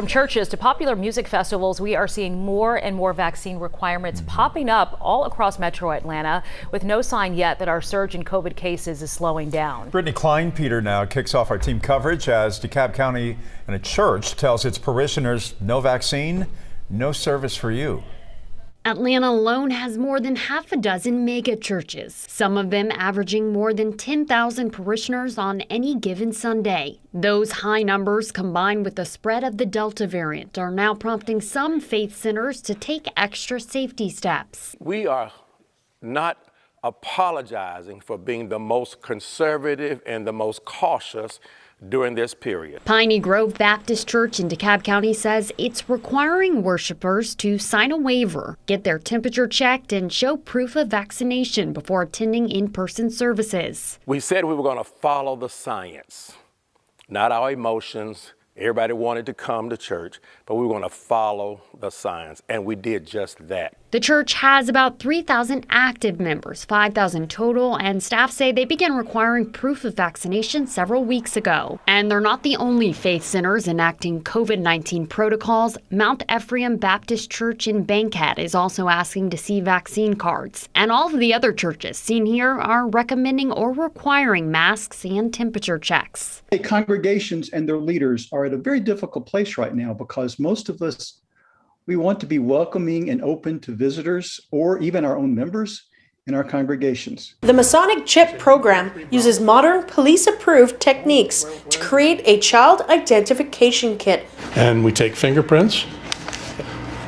From churches to popular music festivals, we are seeing more and more vaccine requirements popping up all across Metro Atlanta, with no sign yet that our surge in COVID cases is slowing down. Brittany Klein-Peter now kicks off our team coverage as DeKalb County and a church tells its parishioners no vaccine, no service for you. Atlanta alone has more than half a dozen mega churches, some of them averaging more than 10,000 parishioners on any given Sunday. Those high numbers, combined with the spread of the Delta variant, are now prompting some faith centers to take extra safety steps. We are not apologizing for being the most conservative and the most cautious during this period. Piney Grove Baptist Church in DeKalb County says it's requiring worshipers to sign a waiver, get their temperature checked, and show proof of vaccination before attending in-person services. We said we were going to follow the science, not our emotions. Everybody wanted to come to church, but we were going to follow the science, and we did just that. The church has about 3,000 active members, 5,000 total, and staff say they began requiring proof of vaccination several weeks ago. And they're not the only faith centers enacting COVID-19 protocols. Mount Ephraim Baptist Church in Bankhead is also asking to see vaccine cards. And all of the other churches seen here are recommending or requiring masks and temperature checks. Congregations and their leaders are at a very difficult place right now because most of us, we want to be welcoming and open to visitors or even our own members in our congregations. The Masonic CHIP program uses modern police-approved techniques to create a child identification kit. And we take fingerprints.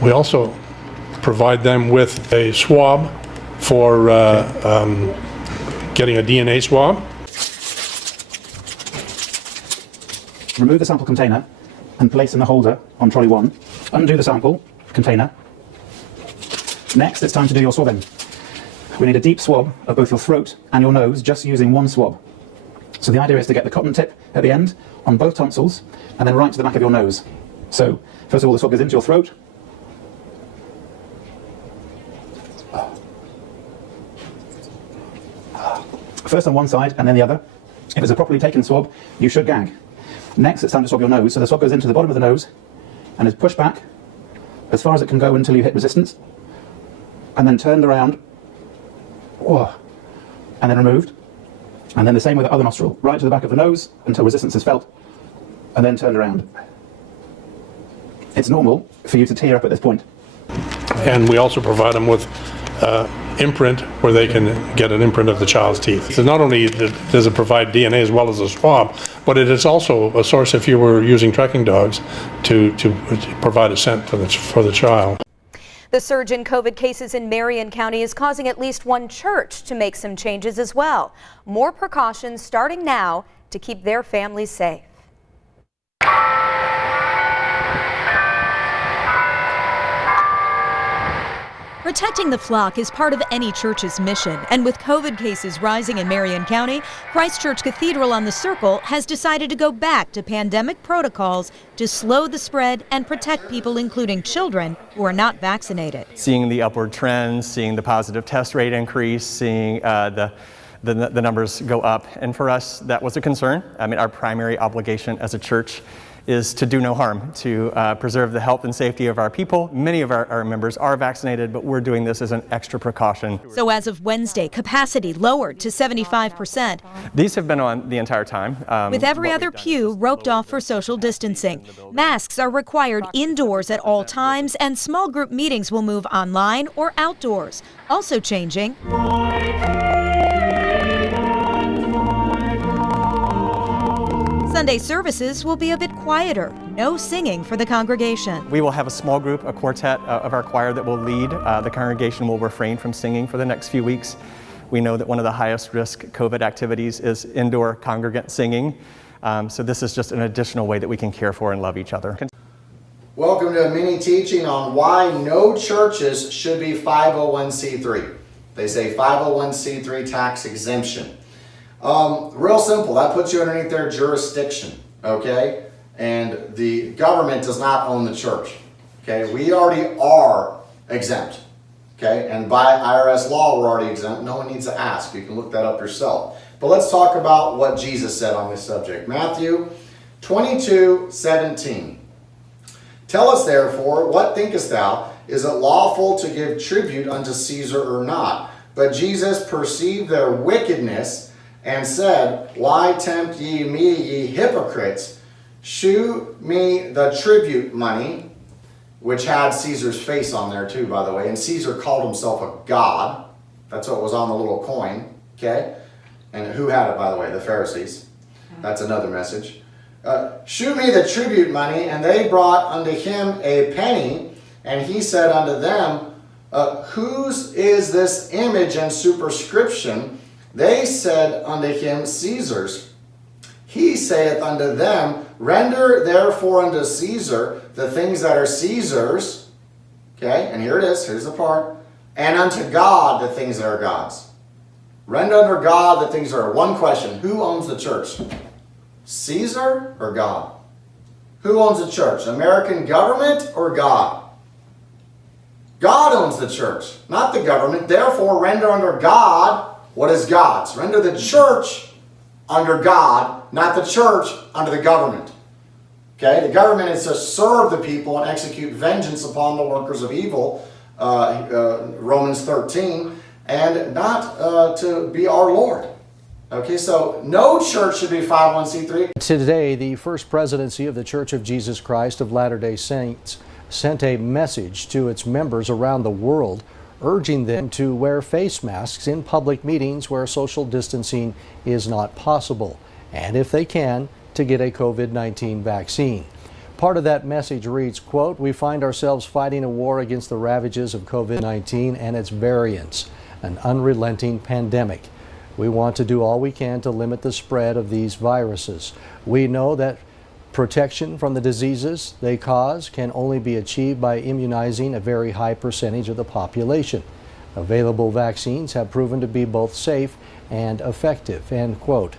We also provide them with a swab for getting a DNA swab. Remove the sample container and place in the holder on trolley 1. Undo the sample container. Next, it's time to do your swabbing. We need a deep swab of both your throat and your nose, just using one swab. So the idea is to get the cotton tip at the end on both tonsils and then right to the back of your nose. So first of all, the swab goes into your throat. First on one side and then the other. If it's a properly taken swab, you should gag. Next, it's time to swab your nose. So the swab goes into the bottom of the nose and is pushed back as far as it can go until you hit resistance, and then turned around, and then removed. And then the same with the other nostril, right to the back of the nose until resistance is felt, and then turned around. It's normal for you to tear up at this point. And we also provide them with imprint where they can get an imprint of the child's teeth. So not only does it provide DNA as well as a swab, but it is also a source if you were using tracking dogs to provide a scent for the child. The surge in COVID cases in Marion County is causing at least one church to make some changes as well. More precautions starting now to keep their families safe. Protecting the flock is part of any church's mission, and with COVID cases rising in Marion County, Christ Church Cathedral on the Circle has decided to go back to pandemic protocols to slow the spread and protect people, including children, who are not vaccinated. Seeing the upward trends, seeing the positive test rate increase, seeing the numbers go up, and for us, that was a concern. I mean, our primary obligation as a church is to do no harm, to preserve the health and safety of our people. Many of our members are vaccinated, but we're doing this as an extra precaution. So as of Wednesday, capacity lowered to 75%. These have been on the entire time. With every other pew roped off for social distancing. Masks are required indoors at all times, and small group meetings will move online or outdoors. Also changing, Sunday services will be a bit quieter. No singing for the congregation. We will have a small group, a quartet of our choir that will lead. The congregation will refrain from singing for the next few weeks. We know that one of the highest risk COVID activities is indoor congregant singing. So this is just an additional way that we can care for and love each other. Welcome to a mini teaching on why no churches should be 501c3. They say 501c3 tax exemption. Real simple, that puts you underneath their jurisdiction, okay? And the government does not own the church, okay? We already are exempt, okay? And by IRS law, we're already exempt. No one needs to ask. You can look that up yourself. But let's talk about what Jesus said on this subject. Matthew 22:17. Tell us therefore, what thinkest thou? Is it lawful to give tribute unto Caesar or not? But Jesus perceived their wickedness and said, Why tempt ye me, ye hypocrites? Shew me the tribute money, which had Caesar's face on there too, by the way. And Caesar called himself a god. That's what was on the little coin, okay? And who had it, by the way? The Pharisees. That's another message. Shew me the tribute money, and they brought unto him a penny, and he said unto them, Whose is this image and superscription? They said unto him, Caesar's. He saith unto them, Render therefore unto Caesar the things that are Caesar's. Okay, and here it is, here's the part. And unto God the things that are God's. Render unto God the things that are. One question, who owns the church? Caesar or God? Who owns the church? American government or God? God owns the church, not the government. Therefore, render under God what is God's. Render the church under God, not the church under the government. Okay, the government is to serve the people and execute vengeance upon the workers of evil, Romans 13, and not to be our Lord. Okay, so no church should be 501c3. Today, the First Presidency of the Church of Jesus Christ of Latter-day Saints sent a message to its members around the world, urging them to wear face masks in public meetings where social distancing is not possible, and if they can, to get a COVID-19 vaccine. Part of that message reads, quote, "We find ourselves fighting a war against the ravages of COVID-19 and its variants, an unrelenting pandemic. We want to do all we can to limit the spread of these viruses. We know that protection from the diseases they cause can only be achieved by immunizing a very high percentage of the population. Available vaccines have proven to be both safe and effective," end quote.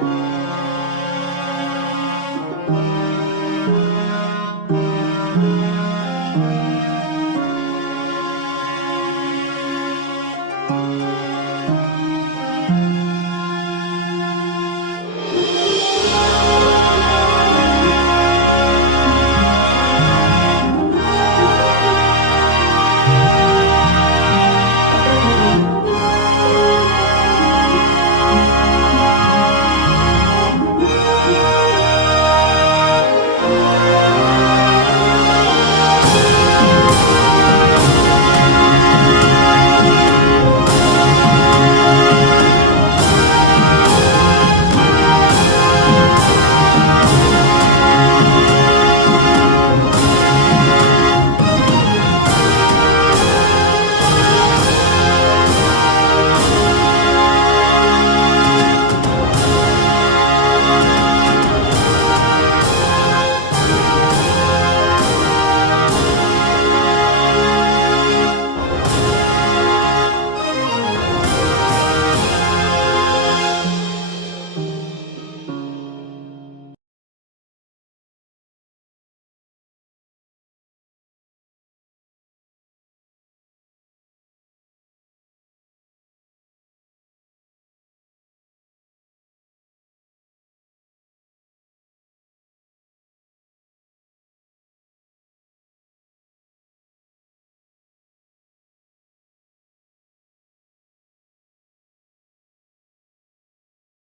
Bye.